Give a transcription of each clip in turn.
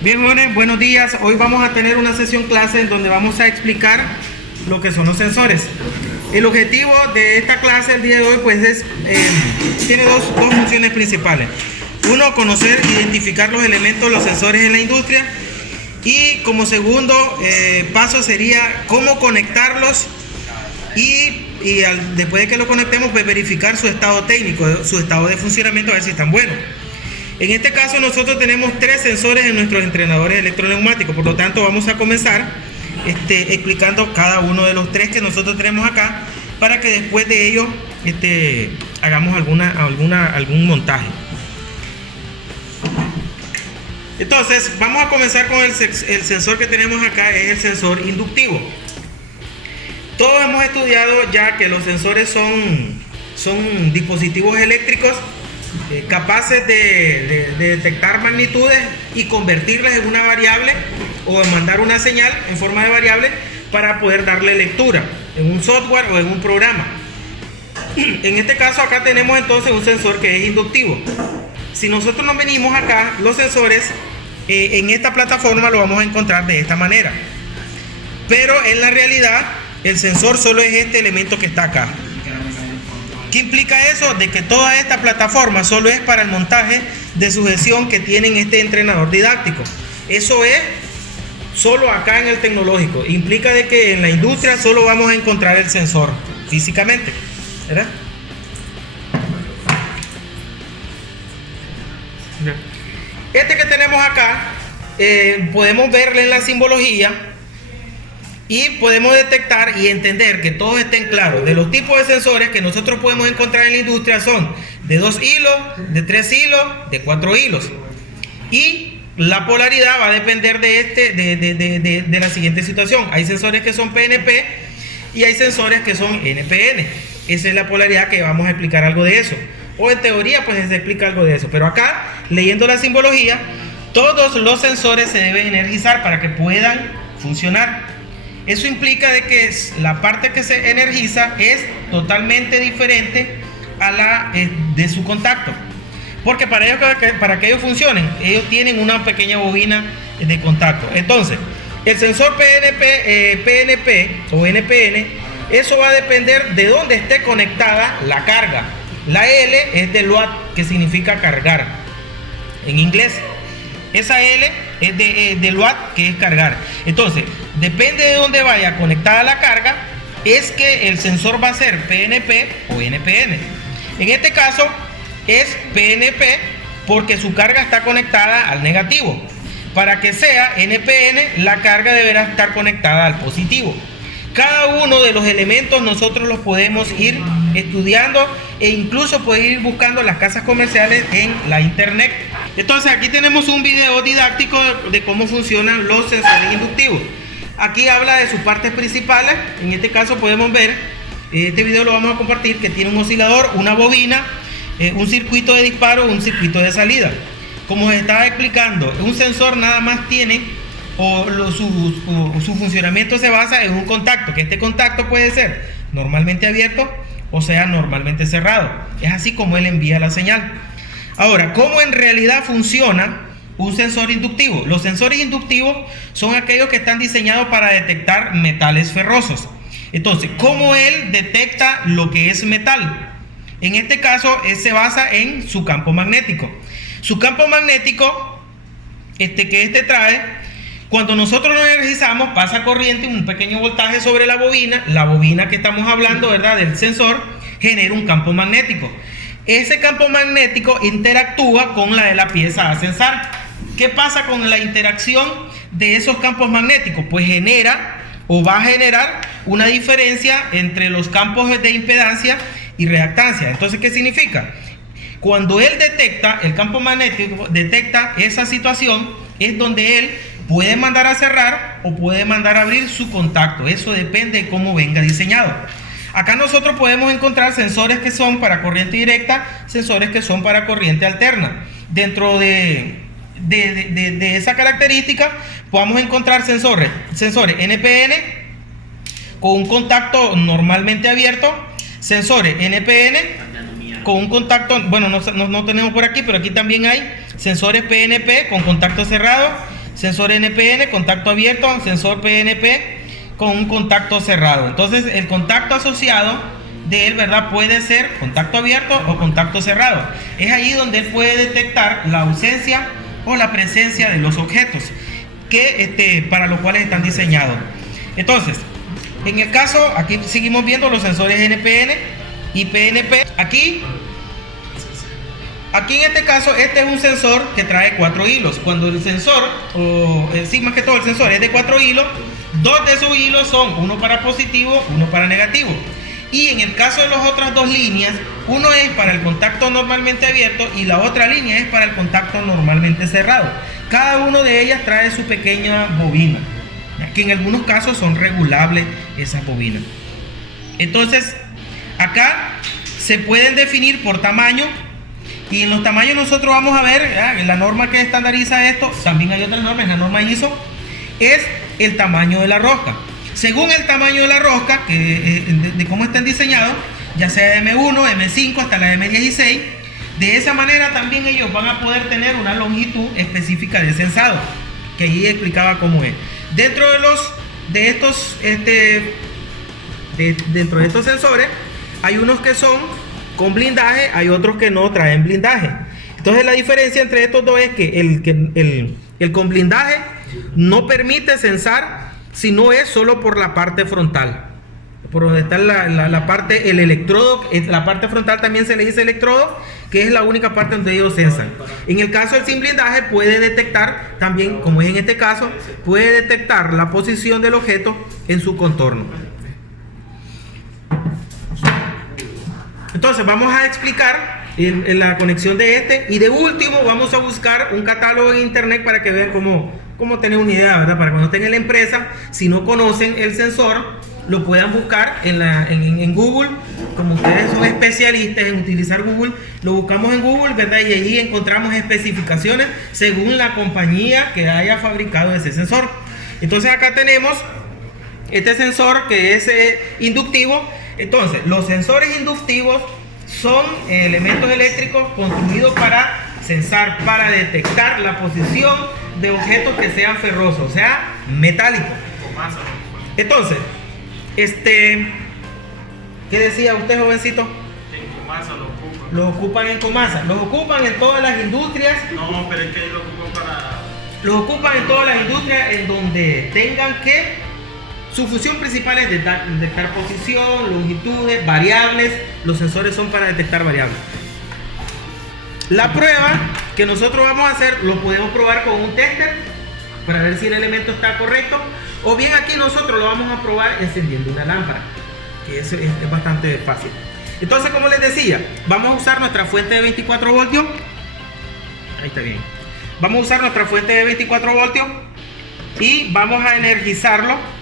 Bien, jóvenes, buenos días. Hoy vamos a tener una sesión clase en donde vamos a explicar lo que son los sensores. El objetivo de esta clase el día de hoy pues tiene dos funciones principales. Uno, conocer, identificar los elementos, los sensores en la industria. Y como segundo paso sería cómo conectarlos después de que lo conectemos, pues verificar su estado técnico, su estado de funcionamiento, a ver si están buenos. En este caso nosotros tenemos 3 sensores en nuestros entrenadores electroneumáticos, por lo tanto vamos a comenzar explicando cada uno de los 3 que nosotros tenemos acá, para que después de ello hagamos algún montaje. Entonces vamos a comenzar con el sensor que tenemos acá, es el sensor inductivo. Todos hemos estudiado ya que los sensores son dispositivos eléctricos capaces de detectar magnitudes y convertirlas en una variable o mandar una señal en forma de variable para poder darle lectura en un software o en un programa. En este caso acá tenemos entonces un sensor que es inductivo. Si nosotros nos venimos acá, los sensores en esta plataforma lo vamos a encontrar de esta manera, pero en la realidad el sensor solo es este elemento que está acá. ¿Qué implica eso? De que toda esta plataforma solo es para el montaje de sujeción que tienen este entrenador didáctico. Eso es solo acá en el tecnológico. Implica de que en la industria solo vamos a encontrar el sensor físicamente, ¿verdad? Este que tenemos acá, podemos verle en la simbología y podemos detectar y entender que todos estén claros. De los tipos de sensores que nosotros podemos encontrar en la industria son de 2 hilos, de 3 hilos, de 4 hilos. Y la polaridad va a depender de la siguiente situación. Hay sensores que son PNP y hay sensores que son NPN. Esa es la polaridad, que vamos a explicar algo de eso. O en teoría pues se explica algo de eso. Pero acá, leyendo la simbología, todos los sensores se deben energizar para que puedan funcionar. Eso implica de que la parte que se energiza es totalmente diferente a la de su contacto. Porque para que ellos funcionen, ellos tienen una pequeña bobina de contacto. Entonces, el sensor PNP o NPN, eso va a depender de dónde esté conectada la carga. La L es de load, que significa cargar en inglés. Esa L es de load, que es cargar. Entonces, depende de dónde vaya conectada la carga, es que el sensor va a ser PNP o NPN. En este caso es PNP porque su carga está conectada al negativo. Para que sea NPN, la carga deberá estar conectada al positivo. Cada uno de los elementos nosotros los podemos ir estudiando e incluso pueden ir buscando en las casas comerciales en la internet. Entonces aquí tenemos un video didáctico de cómo funcionan los sensores inductivos. Aquí habla de sus partes principales. En este caso podemos ver, este video lo vamos a compartir, que tiene un oscilador, una bobina, un circuito de disparo, un circuito de salida. Como les estaba explicando, un sensor nada más tiene su funcionamiento se basa en un contacto, que este contacto puede ser normalmente abierto o sea normalmente cerrado. Es así como él envía la señal. Ahora, ¿cómo en realidad funciona un sensor inductivo? Los sensores inductivos son aquellos que están diseñados para detectar metales ferrosos. Entonces, ¿cómo él detecta lo que es metal? En este caso, él se basa en su campo magnético. Su campo magnético, que trae, cuando nosotros lo energizamos, pasa corriente, un pequeño voltaje sobre la bobina que estamos hablando, ¿verdad?, del sensor, genera un campo magnético. Ese campo magnético interactúa con la de la pieza a sensar. ¿Qué pasa con la interacción de esos campos magnéticos? Pues genera o va a generar una diferencia entre los campos de impedancia y reactancia. Entonces, ¿qué significa? Cuando él detecta, el campo magnético detecta esa situación, es donde él puede mandar a cerrar o puede mandar a abrir su contacto. Eso depende de cómo venga diseñado. Acá nosotros podemos encontrar sensores que son para corriente directa, sensores que son para corriente alterna. Dentro de esa característica podemos encontrar sensores NPN con un contacto normalmente abierto, sensores NPN con un contacto, bueno, no tenemos por aquí, pero aquí también hay sensores PNP con contacto cerrado, sensor NPN, contacto abierto, sensor PNP con un contacto cerrado. Entonces el contacto asociado de él, ¿verdad?, puede ser contacto abierto o contacto cerrado. Es ahí donde él puede detectar la ausencia o la presencia de los objetos que para los cuales están diseñados. Entonces, en el caso, aquí seguimos viendo los sensores NPN y PNP. Aquí en este caso, este es un sensor que trae 4 hilos. Cuando el sensor, sí, más que todo el sensor es de 4 hilos, 2 de esos hilos son uno para positivo, uno para negativo. Y en el caso de las otras 2 líneas, uno es para el contacto normalmente abierto y la otra línea es para el contacto normalmente cerrado. Cada uno de ellas trae su pequeña bobina, que en algunos casos son regulables esas bobinas. Entonces, acá se pueden definir por tamaño. Y en los tamaños nosotros vamos a ver, la norma que estandariza esto, también hay otras normas, la norma ISO, es el tamaño de la rosca. Según el tamaño de la rosca, de cómo están diseñados, ya sea M1, M5 hasta la M16, de esa manera también ellos van a poder tener una longitud específica de sensado, que ahí explicaba cómo es. Dentro de estos sensores, hay unos que son con blindaje, hay otros que no traen blindaje. Entonces la diferencia entre estos dos es que el con blindaje no permite sensar si no es solo por la parte frontal, por donde está la parte, el electrodo. La parte frontal también se le dice electrodo, que es la única parte donde ellos sensan. En el caso del sin blindaje puede detectar también, como es en este caso, puede detectar la posición del objeto en su contorno. Entonces vamos a explicar la conexión de este, y de último vamos a buscar un catálogo en internet para que vean cómo tener una idea, ¿verdad? Para cuando estén en la empresa, si no conocen el sensor, lo puedan buscar en Google. Como ustedes son especialistas en utilizar Google, lo buscamos en Google, ¿verdad? Y ahí encontramos especificaciones según la compañía que haya fabricado ese sensor. Entonces acá tenemos este sensor que es inductivo. Entonces, los sensores inductivos son elementos eléctricos construidos para sensar, para detectar la posición de objetos que sean ferrosos, o sea, metálicos. Entonces, ¿qué decía usted, jovencito? En Comasa lo ocupan. Los ocupan en Comasa, los ocupan en todas las industrias. No, pero es que lo ocupan para... Los ocupan en todas las industrias en donde tengan que... Su función principal es detectar posición, longitudes, variables. Los sensores son para detectar variables. La prueba que nosotros vamos a hacer, lo podemos probar con un tester para ver si el elemento está correcto, o bien aquí nosotros lo vamos a probar encendiendo una lámpara, que es bastante fácil. Entonces, como les decía, vamos a usar nuestra fuente de 24 voltios. Ahí está bien. Vamos a usar nuestra fuente de 24 voltios y vamos a energizarlo,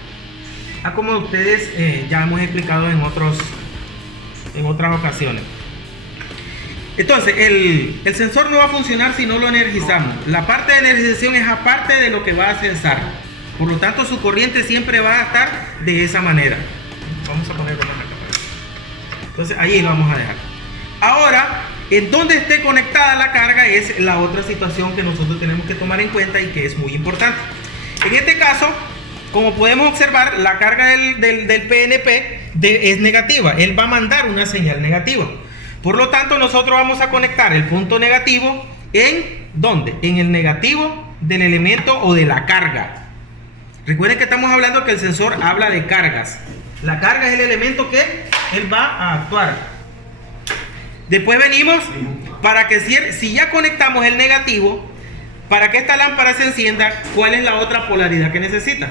como ustedes ya hemos explicado en otras ocasiones. Entonces, el sensor no va a funcionar si no lo energizamos. La parte de energización es aparte de lo que va a sensar. Por lo tanto, su corriente siempre va a estar de esa manera. Vamos a ponerlo más acá. Entonces, ahí lo vamos a dejar. Ahora, en donde esté conectada la carga es la otra situación que nosotros tenemos que tomar en cuenta y que es muy importante. En este caso, como podemos observar, la carga del PNP es negativa. Él va a mandar una señal negativa. Por lo tanto, nosotros vamos a conectar el punto negativo ¿en dónde? En el negativo del elemento o de la carga. Recuerden que estamos hablando que el sensor habla de cargas. La carga es el elemento que él va a actuar. Después venimos para que si ya conectamos el negativo, para que esta lámpara se encienda, ¿cuál es la otra polaridad que necesita?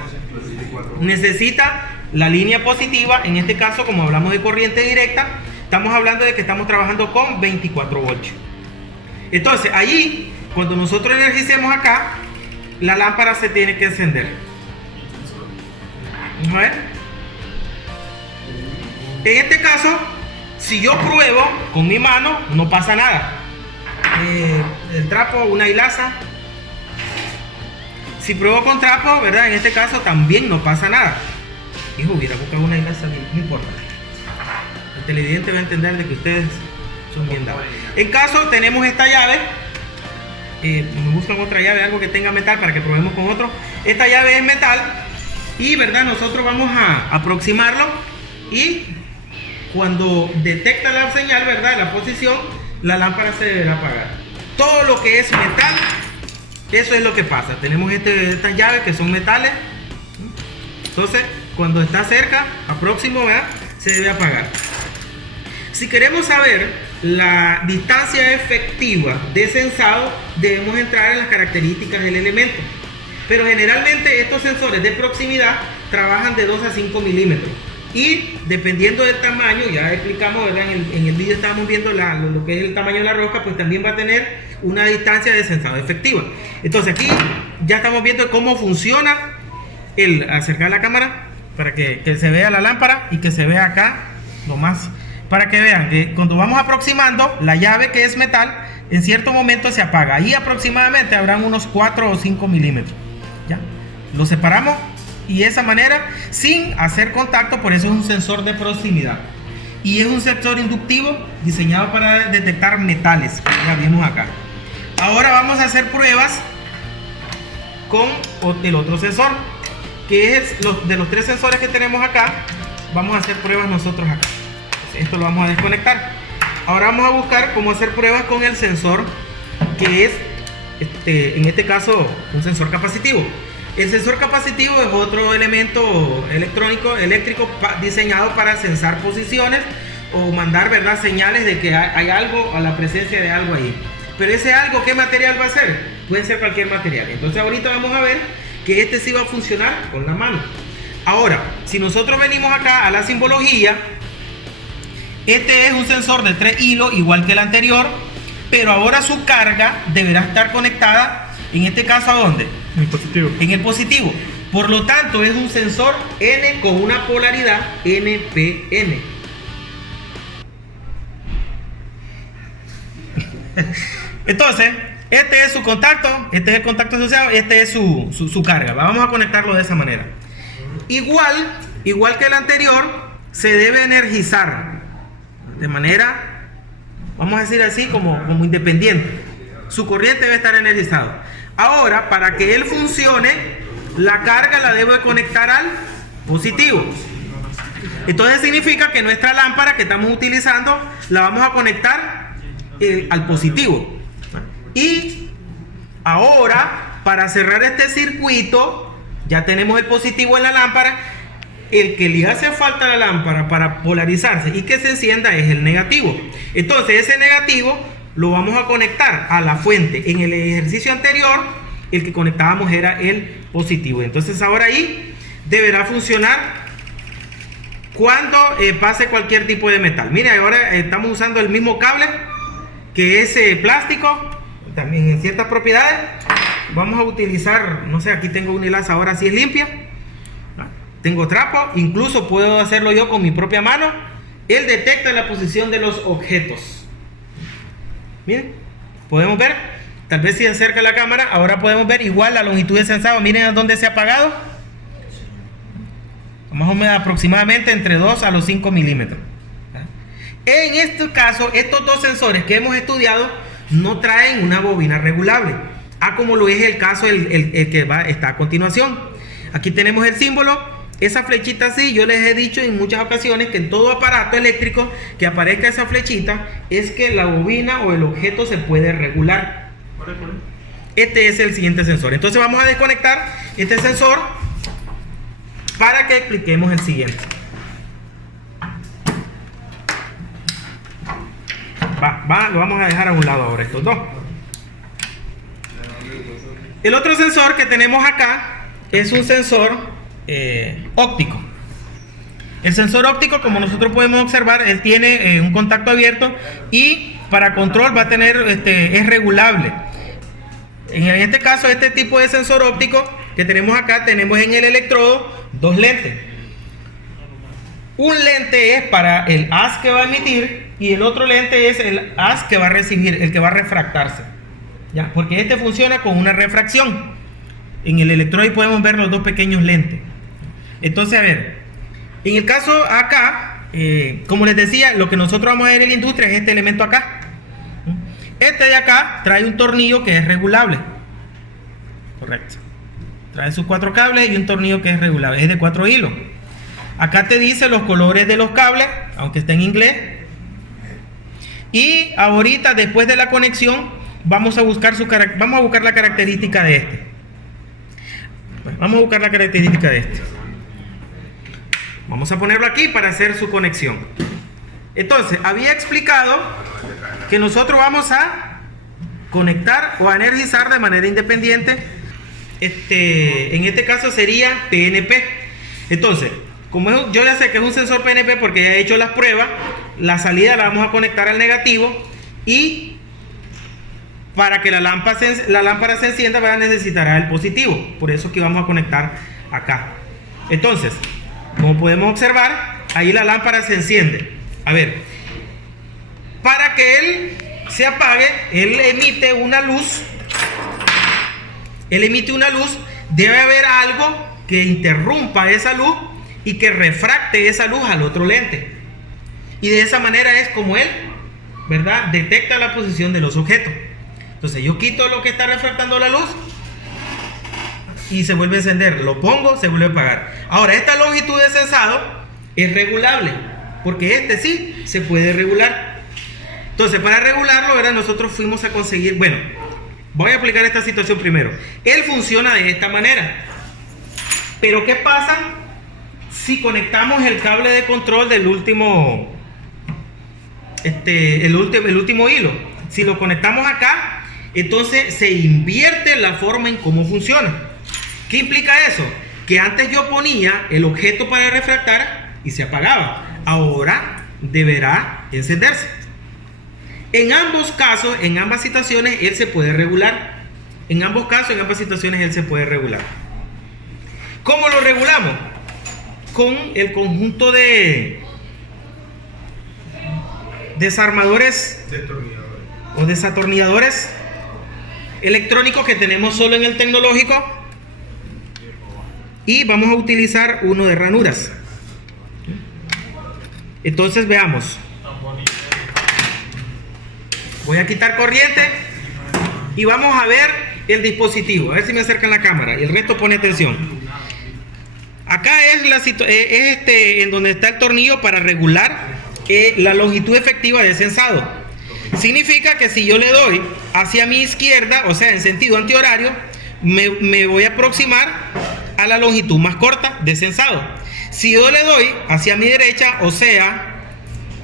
Necesita la línea positiva. En este caso, como hablamos de corriente directa, estamos hablando de que estamos trabajando con 24 voltios. Entonces, allí, cuando nosotros energicemos acá, la lámpara se tiene que encender. Vamos a ver. En este caso, si yo pruebo con mi mano, no pasa nada. El trapo, una hilaza. Si pruebo con trapo, ¿verdad? En este caso también no pasa nada. Hijo, hubiera buscado una hilaza, no importa. El televidente va a entender de que ustedes son bien dados. En caso, tenemos esta llave. me buscan otra llave, algo que tenga metal para que probemos con otro. Esta llave es metal y, ¿verdad? Nosotros vamos a aproximarlo y cuando detecta la señal, ¿verdad? La posición, la lámpara se deberá apagar. Todo lo que es metal, eso es lo que pasa. Tenemos estas llaves que son metales. Entonces, cuando está cerca, a próximo, ¿verdad? Se debe apagar. Si queremos saber la distancia efectiva de sensado, debemos entrar en las características del elemento. Pero generalmente estos sensores de proximidad trabajan de 2 a 5 milímetros. Y dependiendo del tamaño, ya explicamos, ¿verdad? En el vídeo estábamos viendo lo que es el tamaño de la rosca, pues también va a tener una distancia de sensado efectiva. Entonces aquí ya estamos viendo cómo funciona el acercar la cámara para que se vea la lámpara y que se vea acá lo más, para que vean que cuando vamos aproximando la llave que es metal, en cierto momento se apaga y aproximadamente habrán unos 4 o 5 milímetros. ¿Ya? Lo separamos y de esa manera sin hacer contacto, por eso es un sensor de proximidad y es un sensor inductivo diseñado para detectar metales. Ya vimos acá. Ahora vamos a hacer pruebas con el otro sensor, que es de los 3 sensores que tenemos acá. Vamos a hacer pruebas nosotros acá. Esto lo vamos a desconectar. Ahora vamos a buscar cómo hacer pruebas con el sensor, que es en este caso un sensor capacitivo. El sensor capacitivo es otro elemento eléctrico diseñado para sensar posiciones o mandar, ¿verdad?, señales de que hay algo, a la presencia de algo ahí. Pero ese algo, ¿qué material va a ser? Puede ser cualquier material. Entonces ahorita vamos a ver que este sí va a funcionar con la mano. Ahora, si nosotros venimos acá a la simbología, este es un sensor de 3 hilos, igual que el anterior, pero ahora su carga deberá estar conectada, en este caso, ¿a dónde? En el positivo. En el positivo. Por lo tanto, es un sensor N con una polaridad NPN. Entonces, este es su contacto, este es el contacto asociado, este es su carga. Vamos a conectarlo de esa manera. Igual que el anterior, se debe energizar de manera, vamos a decir así, como independiente. Su corriente debe estar energizado. Ahora, para que él funcione, la carga la debo de conectar al positivo. Entonces significa que nuestra lámpara que estamos utilizando la vamos a conectar al positivo. Y ahora, para cerrar este circuito, ya tenemos el positivo en la lámpara. El que le hace falta a la lámpara para polarizarse y que se encienda es el negativo. Entonces ese negativo lo vamos a conectar a la fuente. En el ejercicio anterior, el que conectábamos era el positivo. Entonces ahora ahí deberá funcionar cuando pase cualquier tipo de metal. Miren, ahora estamos usando el mismo cable, que es plástico, también en ciertas propiedades. Vamos a utilizar, no sé, aquí tengo una hilaza, ahora sí es limpia. Tengo trapo, incluso puedo hacerlo yo con mi propia mano. Él detecta la posición de los objetos. Miren, podemos ver, tal vez si acerca la cámara, ahora podemos ver igual la longitud de sensado. Miren a dónde se ha apagado. Más o menos aproximadamente entre 2 a los 5 milímetros. En este caso, estos dos sensores que hemos estudiado no traen una bobina regulable, como lo es el caso el que está a continuación. Aquí tenemos el símbolo. Esa flechita así, yo les he dicho en muchas ocasiones que en todo aparato eléctrico que aparezca esa flechita es que la bobina o el objeto se puede regular. Este es el siguiente sensor. Entonces vamos a desconectar este sensor para que expliquemos el siguiente. Lo vamos a dejar a un lado ahora estos dos. El otro sensor que tenemos acá es un sensor óptico. El sensor óptico, como nosotros podemos observar, él tiene un contacto abierto y para control va a tener, es regulable. En este caso, este tipo de sensor óptico que tenemos acá, tenemos en el electrodo dos lentes. Un lente es para el haz que va a emitir y el otro lente es el haz que va a recibir, el que va a refractarse. ¿Ya? Porque este funciona con una refracción. En el electrodo podemos ver los dos pequeños lentes. Entonces, a ver, en el caso acá, como les decía, lo que nosotros vamos a ver en la industria es este elemento acá. Este de acá trae un tornillo que es regulable. Correcto. Trae sus 4 cables y un tornillo que es regulable. Es de 4 hilos. Acá te dice los colores de los cables, aunque está en inglés. Y ahorita, después de la conexión, vamos a buscar la característica de este. Vamos a buscar la característica de este. Vamos a ponerlo aquí para hacer su conexión. Entonces, había explicado que nosotros vamos a conectar o a energizar de manera independiente. En este caso sería PNP. Entonces, como yo ya sé que es un sensor PNP porque ya he hecho las pruebas, la salida la vamos a conectar al negativo, y para que la lámpara se encienda necesitará el positivo. Por eso que vamos a conectar acá. Entonces, como podemos observar, ahí la lámpara se enciende. A ver, para que él se apague, él emite una luz. Debe haber algo que interrumpa esa luz y que refracte esa luz al otro lente. Y de esa manera es como él, ¿verdad?, detecta la posición de los objetos. Entonces yo quito lo que está refractando la luz y se vuelve a encender. Lo pongo, se vuelve a apagar. Ahora, esta longitud de sensado es regulable, porque este sí se puede regular. Entonces, para regularlo, ¿verdad?, nosotros fuimos a conseguir... Bueno, voy a explicar esta situación primero. Él funciona de esta manera. Pero ¿qué pasa si conectamos el cable de control del último... el último hilo? Si lo conectamos acá, entonces se invierte la forma en cómo funciona. ¿Qué implica eso? Que antes yo ponía el objeto para refractar y se apagaba. Ahora deberá encenderse. En ambos casos, en ambas situaciones, él se puede regular. En ambos casos, en ambas situaciones, él se puede regular. ¿Cómo lo regulamos? Con el conjunto de desarmadores o desatornilladores electrónicos que tenemos solo en el tecnológico. Y vamos a utilizar uno de ranuras. Entonces veamos. Voy a quitar corriente y vamos a ver el dispositivo. A ver si me acercan la cámara y el resto pone atención. Acá es en donde está el tornillo para regular la longitud efectiva de sensado. Significa que si yo le doy hacia mi izquierda, o sea, en sentido antihorario, me voy a aproximar a la longitud más corta de sensado. Si yo le doy hacia mi derecha, o sea,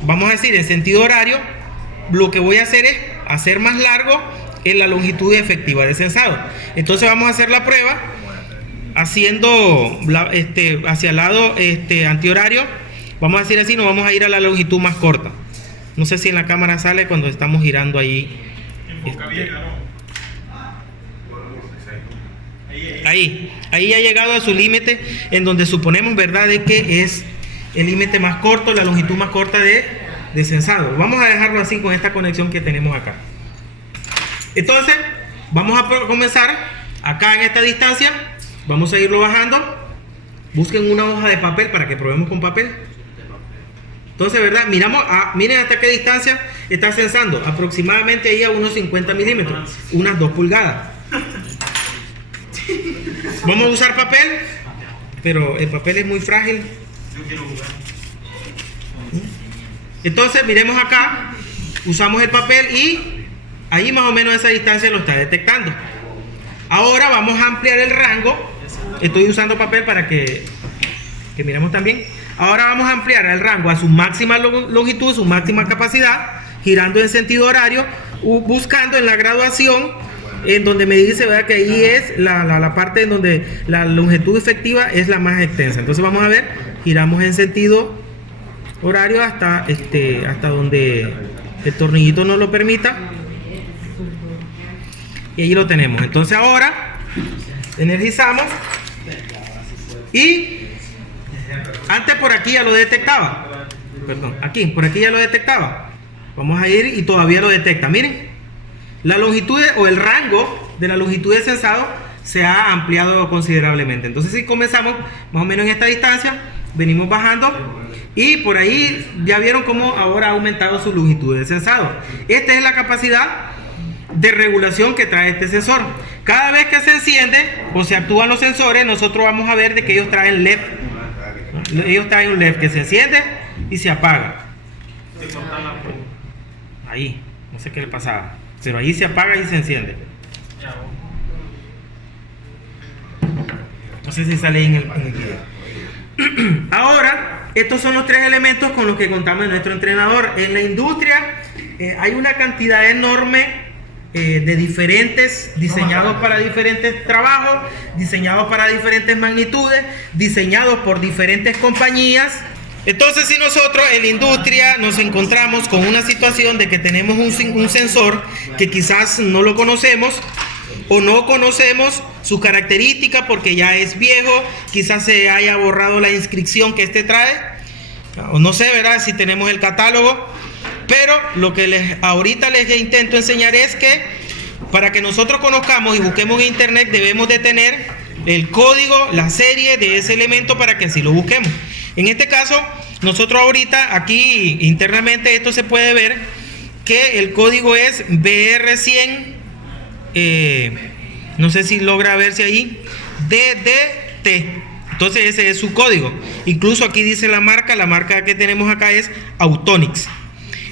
vamos a decir en sentido horario, lo que voy a hacer es hacer más largo en la longitud efectiva de sensado. Entonces vamos a hacer la prueba haciendo hacia el lado antihorario. Vamos a decir así, nos vamos a ir a la longitud más corta. No sé si en la cámara sale cuando estamos girando ahí. Ahí ha llegado a su límite, en donde suponemos, ¿verdad?, de que es el límite más corto, la longitud más corta de sensado. Vamos a dejarlo así con esta conexión que tenemos acá. Entonces, vamos a comenzar acá en esta distancia. Vamos a irlo bajando. Busquen una hoja de papel para que probemos con papel. Entonces, ¿verdad? Miren hasta qué distancia está sensando. Aproximadamente ahí a unos 50 milímetros. Unas 2 pulgadas. Vamos a usar papel, pero el papel es muy frágil. Entonces, miremos acá. Usamos el papel y ahí más o menos esa distancia lo está detectando. Ahora vamos a ampliar el rango. Estoy usando papel para que miremos también. Ahora vamos a ampliar el rango a su máxima longitud, su máxima capacidad, girando en sentido horario, buscando en la graduación, en donde me dice, ¿verdad?, que ahí es la parte en donde la longitud efectiva es la más extensa. Entonces vamos a ver, giramos en sentido horario hasta donde el tornillito nos lo permita. Y ahí lo tenemos. Entonces ahora energizamos. Y antes por aquí ya lo detectaba. Perdón, por aquí ya lo detectaba. Vamos a ir y todavía lo detecta. Miren, la longitud o el rango de la longitud de sensado se ha ampliado considerablemente. Entonces, si comenzamos más o menos en esta distancia, venimos bajando y por ahí ya vieron cómo ahora ha aumentado su longitud de sensado. Esta es la capacidad de regulación que trae este sensor. Cada vez que se enciende o se actúan los sensores, nosotros vamos a ver de que ellos traen LED. Ellos traen un LED que se enciende y se apaga. Ahí, no sé qué le pasaba, pero ahí se apaga y se enciende. No sé si sale ahí en el video. Ahora, estos son los 3 elementos con los que contamos nuestro entrenador. En la industria hay una cantidad enorme de diferentes, diseñados para diferentes trabajos, diseñados para diferentes magnitudes, diseñados por diferentes compañías. Entonces, si nosotros en la industria nos encontramos con una situación de que tenemos un sensor que quizás no lo conocemos o no conocemos sus características porque ya es viejo, quizás se haya borrado la inscripción que este trae, o no sé, ¿verdad? Si tenemos el catálogo. Pero lo que ahorita les intento enseñar es que para que nosotros conozcamos y busquemos en internet debemos de tener el código, la serie de ese elemento para que así lo busquemos. En este caso, nosotros ahorita aquí internamente esto se puede ver que el código es BR100, no sé si logra verse ahí, DDT. Entonces ese es su código. Incluso aquí dice la marca que tenemos acá es Autonix.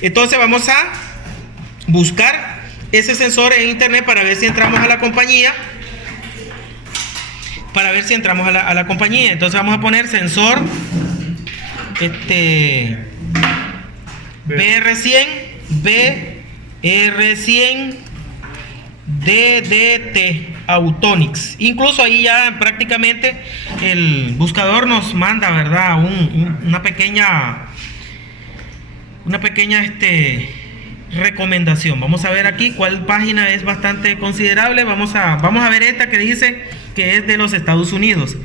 Entonces vamos a buscar ese sensor en internet para ver si entramos a la compañía. Entonces vamos a poner sensor BR100 DDT Autonix. Incluso ahí ya prácticamente el buscador nos manda, ¿verdad? Una pequeña recomendación. Vamos a ver aquí cuál página es bastante considerable. Vamos a ver esta que dice que es de los Estados Unidos,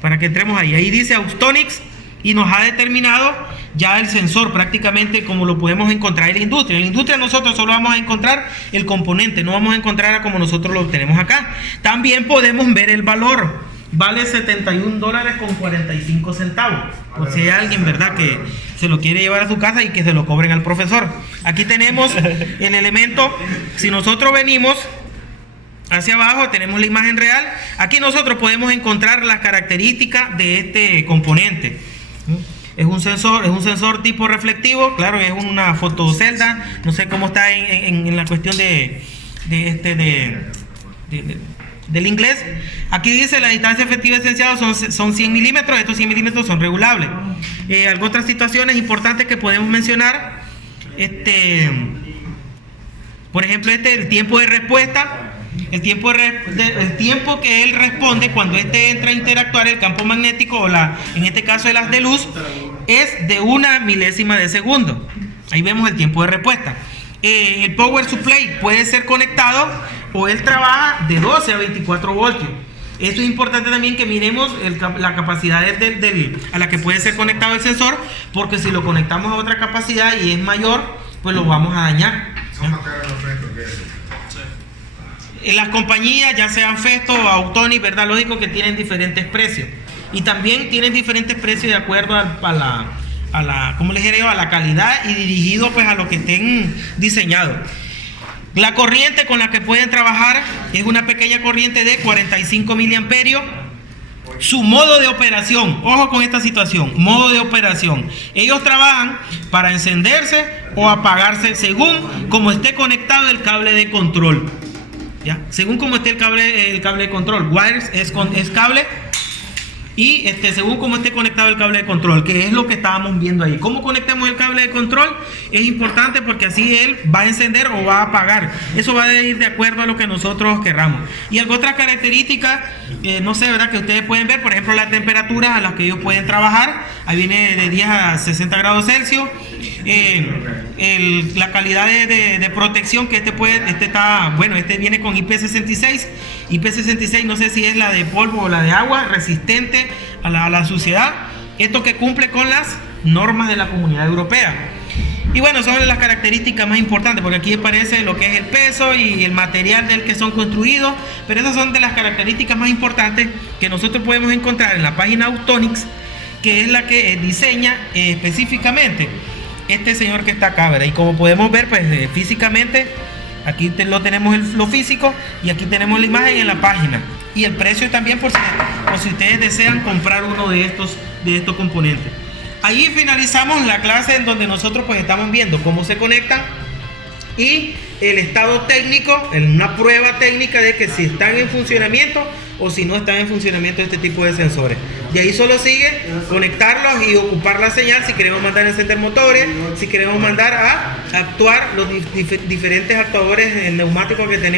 para que entremos ahí. Ahí dice Autonix y nos ha determinado ya el sensor prácticamente como lo podemos encontrar en la industria. En la industria nosotros solo vamos a encontrar el componente, no vamos a encontrar como nosotros lo tenemos acá. También podemos ver el valor. Vale $71.45. Por si hay alguien, ¿verdad?, que se lo quiere llevar a su casa y que se lo cobren al profesor. Aquí tenemos el elemento. Si nosotros venimos hacia abajo, tenemos la imagen real. Aquí nosotros podemos encontrar las características de este componente. Es un sensor tipo reflectivo. Claro, es una fotocelda. No sé cómo está en la cuestión del inglés. Aquí dice la distancia efectiva esencial son 100 milímetros. Estos 100 milímetros son regulables. Algunas otras situaciones importantes que podemos mencionar, por ejemplo, el tiempo de respuesta. El tiempo que él responde cuando entra a interactuar el campo magnético o en este caso el haz de luz es de 1 milésima de segundo. Ahí vemos el tiempo de respuesta. El power supply puede ser conectado o él trabaja de 12 a 24 voltios. Esto es importante también que miremos la capacidad a la que puede ser conectado el sensor, porque si lo conectamos a otra capacidad y es mayor, pues lo vamos a dañar. En las compañías, ya sean Festo o Autonix, ¿verdad? Lógico que tienen diferentes precios. Y también tienen diferentes precios de acuerdo a ¿cómo les diré yo?, a la calidad y dirigido pues a lo que estén diseñados. La corriente con la que pueden trabajar es una pequeña corriente de 45 miliamperios. Su modo de operación, ojo con esta situación, modo de operación. Ellos trabajan para encenderse o apagarse según como esté conectado el cable de control. ¿Ya? Según como esté el cable de control. Wires es cable. Y según cómo esté conectado el cable de control, que es lo que estábamos viendo ahí. Cómo conectemos el cable de control es importante, porque así él va a encender o va a apagar. Eso va a ir de acuerdo a lo que nosotros querramos. Y otras características, no sé, ¿verdad?, que ustedes pueden ver, por ejemplo, la temperatura a la que ellos pueden trabajar. Ahí viene de 10 a 60 grados Celsius. La calidad de protección que este viene con IP66. IP66 no sé si es la de polvo o la de agua, resistente a la suciedad. Esto que cumple con las normas de la Comunidad Europea. Y bueno, son las características más importantes, porque aquí aparece lo que es el peso y el material del que son construidos, pero esas son de las características más importantes que nosotros podemos encontrar en la página Autonix, que es la que diseña específicamente este señor que está acá, ¿verdad? Y como podemos ver, pues físicamente Aquí lo tenemos lo físico y aquí tenemos la imagen en la página. Y el precio también por si ustedes desean comprar uno de estos componentes. Ahí finalizamos la clase en donde nosotros pues estamos viendo cómo se conectan y el estado técnico, en una prueba técnica de que si están en funcionamiento o si no están en funcionamiento este tipo de sensores. De ahí solo sigue conectarlos y ocupar la señal si queremos mandar a encender motores, si queremos mandar a actuar los diferentes actuadores neumáticos que tenemos.